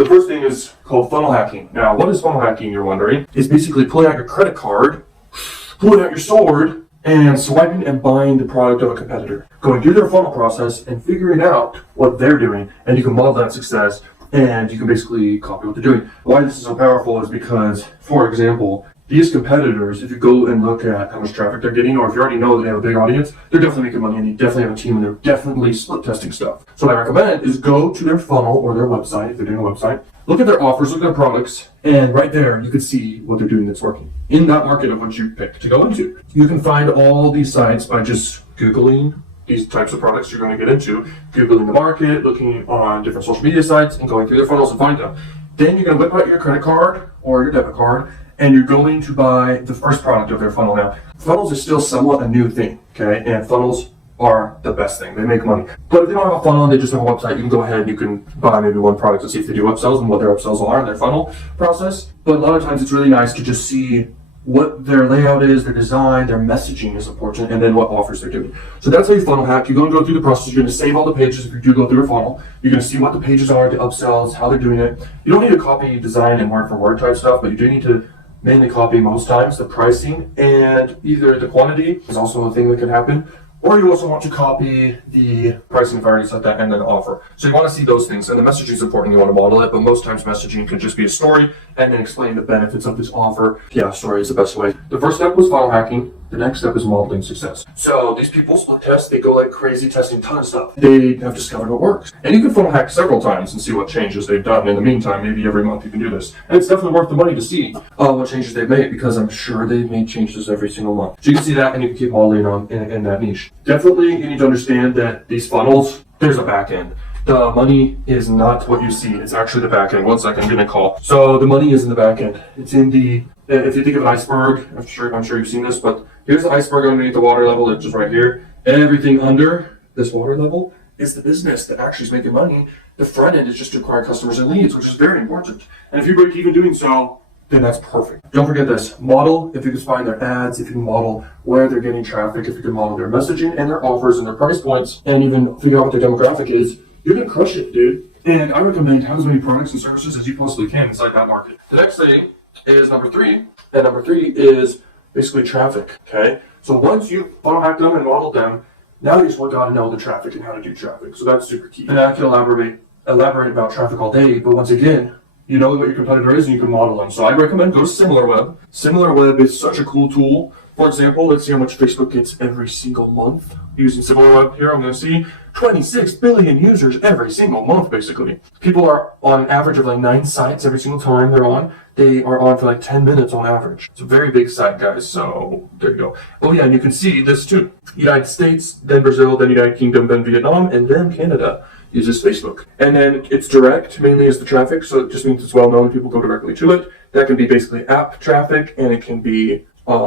The first thing is called funnel hacking. Now, what is funnel hacking, you're wondering? It's basically pulling out your credit card, pulling out your sword, and swiping and buying the product of a competitor. Going through their funnel process and figuring out what they're doing, and you can model that success, and you can basically copy what they're doing. Why this is so powerful is because, for example, these competitors, if you go and look at how much traffic they're getting, or if you already know that they have a big audience, they're definitely making money, and they definitely have a team, and they're definitely split testing stuff. So what I recommend is go to their funnel or their website, if they're doing a website, look at their offers, look at their products, and right there you can see what they're doing that's working in that market of which you pick to go into. You can find all these sites by just Googling these types of products you're going to get into, Googling the market, looking on different social media sites, and going through their funnels and find them. Then you're going to whip out your credit card or your debit card, and you're going to buy the first product of their funnel. Now, funnels is still somewhat a new thing, okay? And funnels are the best thing. They make money. But if they don't have a funnel and they just have a website, you can go ahead and you can buy maybe one product to see if they do upsells and what their upsells are in their funnel process. But a lot of times it's really nice to just see what their layout is, their design, their messaging is important, and then what offers they're doing. So that's how you funnel hack. You're going to go through the process. You're going to save all the pages if you do go through a funnel. You're going to see what the pages are, the upsells, how they're doing it. You don't need to copy design and word for word type stuff, but you do need to mainly copy most times the pricing, and either the quantity is also a thing that can happen, or you also want to copy the pricing if I already set that, and then offer. So you want to see those things, and the messaging is important. You want to model it, but most times messaging can just be a story and then explain the benefits of this offer. Yeah, story is the best way. The first step was funnel hacking. The next step is modeling success. So these people split test, they go like crazy testing a ton of stuff. They have discovered what works. And you can funnel hack several times and see what changes they've done. In the meantime, maybe every month you can do this. And it's definitely worth the money to see what changes they've made, because I'm sure they've made changes every single month. So you can see that, and you can keep modeling on in that niche. Definitely you need to understand that these funnels, there's a back end. The money is not what you see, it's actually the back end. 1 second, I'm getting a call. So the money is in the back end. It's in the, if you think of an iceberg, I'm sure you've seen this, but here's the iceberg underneath the water level, it's just right here. Everything under this water level is the business that actually is making money. The front end is just to acquire customers and leads, which is very important. And if you break even doing so, then that's perfect. Don't forget this. Model, if you can find their ads, if you can model where they're getting traffic, if you can model their messaging and their offers and their price points, and even figure out what their demographic is, you're gonna crush it, dude. And I recommend have as many products and services as you possibly can inside that market. The next thing is number 3, and number 3 is basically traffic, okay? So once you funnel hack them and model them, now you just gotta know the traffic and how to do traffic. So that's super key. And I can elaborate about traffic all day, but once again, you know what your competitor is and you can model them. So I recommend go to SimilarWeb. SimilarWeb is such a cool tool. For example, let's see how much Facebook gets every single month. Using SimilarWeb here, I'm going to see 26 billion users every single month, basically. People are on an average of like 9 sites every single time they're on. They are on for like 10 minutes on average. It's a very big site, guys, so there you go. Oh yeah, and you can see this too. United States, then Brazil, then United Kingdom, then Vietnam, and then Canada uses Facebook. And then it's direct, mainly is the traffic, so it just means it's well known, people go directly to it. That can be basically app traffic, and it can be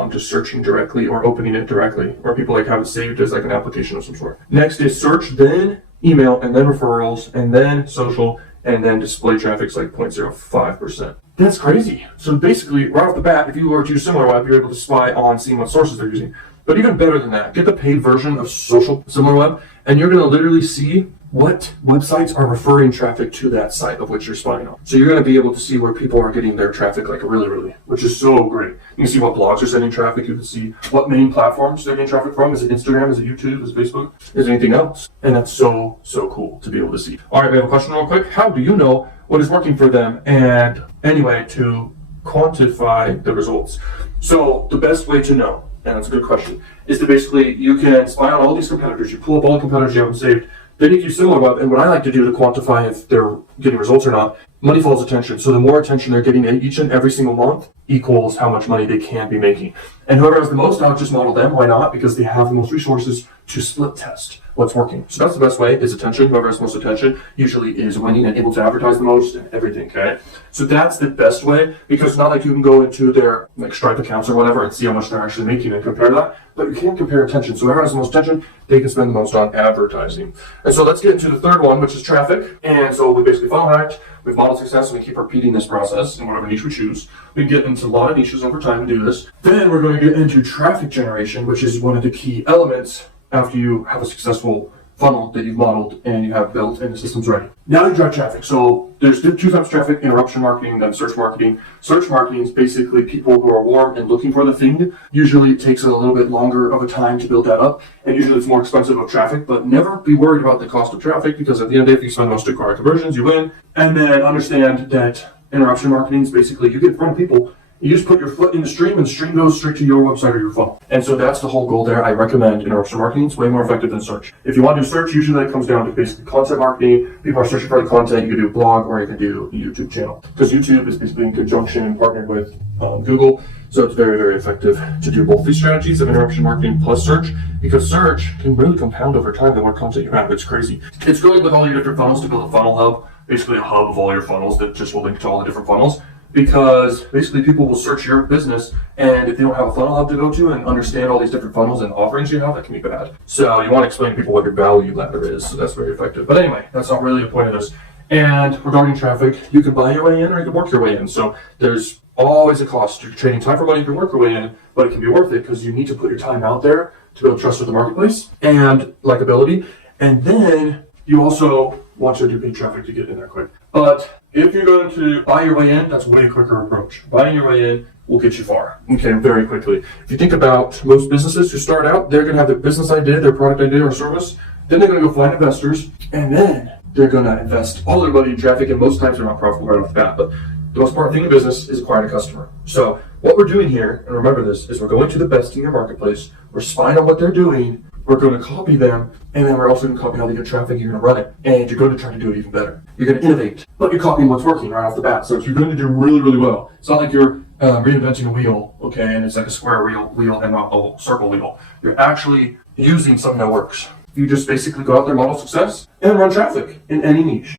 just searching directly or opening it directly, or people like have it saved as like an application of some sort. Next is search, then email, and then referrals, and then social, and then display traffic's like 0.05%. That's crazy. So basically, right off the bat, if you were to use SimilarWeb, you're able to spy on seeing what sources they're using. But even better than that, get the paid version of social SimilarWeb, and you're going to literally see what websites are referring traffic to that site of which you're spying on. So you're going to be able to see where people are getting their traffic, like really, which is so great. You can see what blogs are sending traffic. You can see what main platforms they're getting traffic from. Is it Instagram? Is it YouTube? Is it Facebook? Is it anything else? And that's so cool to be able to see. All right, we have a question real quick. How do you know what is working for them? And anyway, to quantify the results. So the best way to know, and that's a good question, is to basically, you can spy on all these competitors. You pull up all the competitors you haven't saved. Then you can use SimilarWeb, and what I like to do to quantify if they're getting results or not, money follows attention. So the more attention they're getting each and every single month equals how much money they can be making. And whoever has the most, I would just model them. Why not? Because they have the most resources to split test what's working. So that's the best way, is attention. Whoever has the most attention usually is winning and able to advertise the most and everything, okay? So that's the best way, because it's not like you can go into their like Stripe accounts or whatever and see how much they're actually making and compare that, but you can't compare attention. So whoever has the most attention, they can spend the most on advertising. And so let's get into the third one, which is traffic. And so we basically funnel hacked, we've modeled success, and we keep repeating this process in whatever niche we choose. We can get into a lot of niches over time and do this. Then we're going to get into traffic generation, which is one of the key elements after you have a successful funnel that you've modeled and you have built and the system's ready. Now you drive traffic. So there's two types of traffic: interruption marketing, then search marketing. Search marketing is basically people who are warm and looking for the thing. Usually it takes a little bit longer of a time to build that up, and usually it's more expensive of traffic, but never be worried about the cost of traffic, because at the end of the day, if you spend most to acquire conversions, you win. And then understand that interruption marketing is basically you get in front of people, you just put your foot in the stream and the stream goes straight to your website or your funnel. And so that's the whole goal there. I recommend interruption marketing. It's way more effective than search. If you want to do search, usually that comes down to basically content marketing. People are searching for the content. You can do a blog or you can do a YouTube channel. Because YouTube is basically in conjunction and partnered with Google. So it's very, very effective to do both these strategies of interruption marketing plus search, because search can really compound over time the more content you have. It's crazy. It's going with all your different funnels to build a funnel hub, basically a hub of all your funnels that just will link to all the different funnels. Because basically people will search your business, and if they don't have a funnel hub to go to and understand all these different funnels and offerings you have, that can be bad. So you want to explain to people what your value ladder is, so that's very effective. But anyway, that's not really the point of this. And regarding traffic, you can buy your way in or you can work your way in. So there's always a cost. You're trading time for money, you can work your way in, but it can be worth it because you need to put your time out there to build trust with the marketplace and likability. And then you also want to do paid traffic to get in there quick. But if you're going to buy your way in, that's a way quicker approach. Buying your way in will get you far, okay, very quickly. If you think about most businesses who start out, they're going to have their business idea, their product idea or service, then they're going to go find investors, and then they're going to invest all their money in traffic, and most times they're not profitable right off the bat. But the most important thing in business is acquiring a customer. So what we're doing here, and remember this, is we're going to the best in your marketplace, we're spying on what they're doing, we're going to copy them, and then we're also going to copy how they get traffic, you're going to run it, and you're going to try to do it even better. You're going to innovate, but you're copying what's working right off the bat. So you're going to do really, really well. It's not like you're reinventing a wheel, okay, and it's like a square wheel and not a circle wheel. You're actually using something that works. You just basically go out there, model success, and run traffic in any niche.